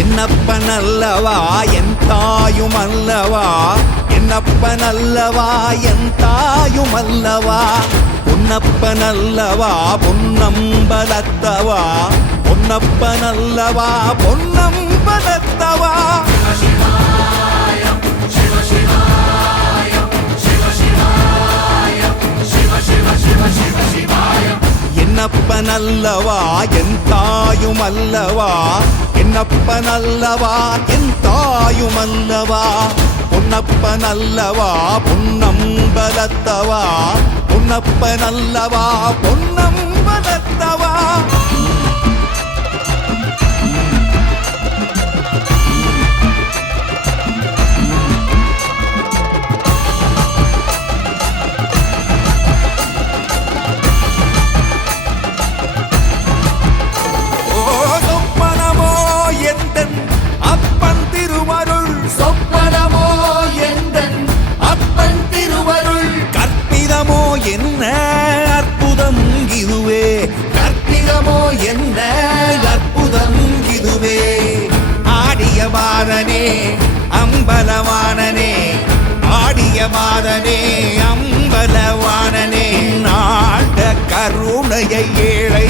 என்னப்பனல்லவா என் தாயுமல்லவா, என்னப்பனல்லவா என் தாயுமல்லவா, பொன்னப்பனல்லவா பொன்னம்பலத்தவா, பொன்னப்பனல்லவா பொன்னம்பலத்தவா. என்னப்பனல்லவா என் தாயுமல்லவா, என்னப்பனல்லவா என் தாயுமல்லவா, பொன்னப்பனல்லவா பொன்னம்பலத்தவா, பொன்னப்பனல்லவா பொன்னம்பலத்தவா. அப்பன் திருவருள் சொப்பனமோ எந்தன் அப்பன் திருவருள், கற்பிதமோ என்ன அற்புதம் இதுவே, கற்பிதமோ என்ன அற்புதம் இதுவே. ஆடிய பாதனே அம்பலவானனே, ஆடிய பாதனே அம்பலவானனே, நாட கருணையை ஏழை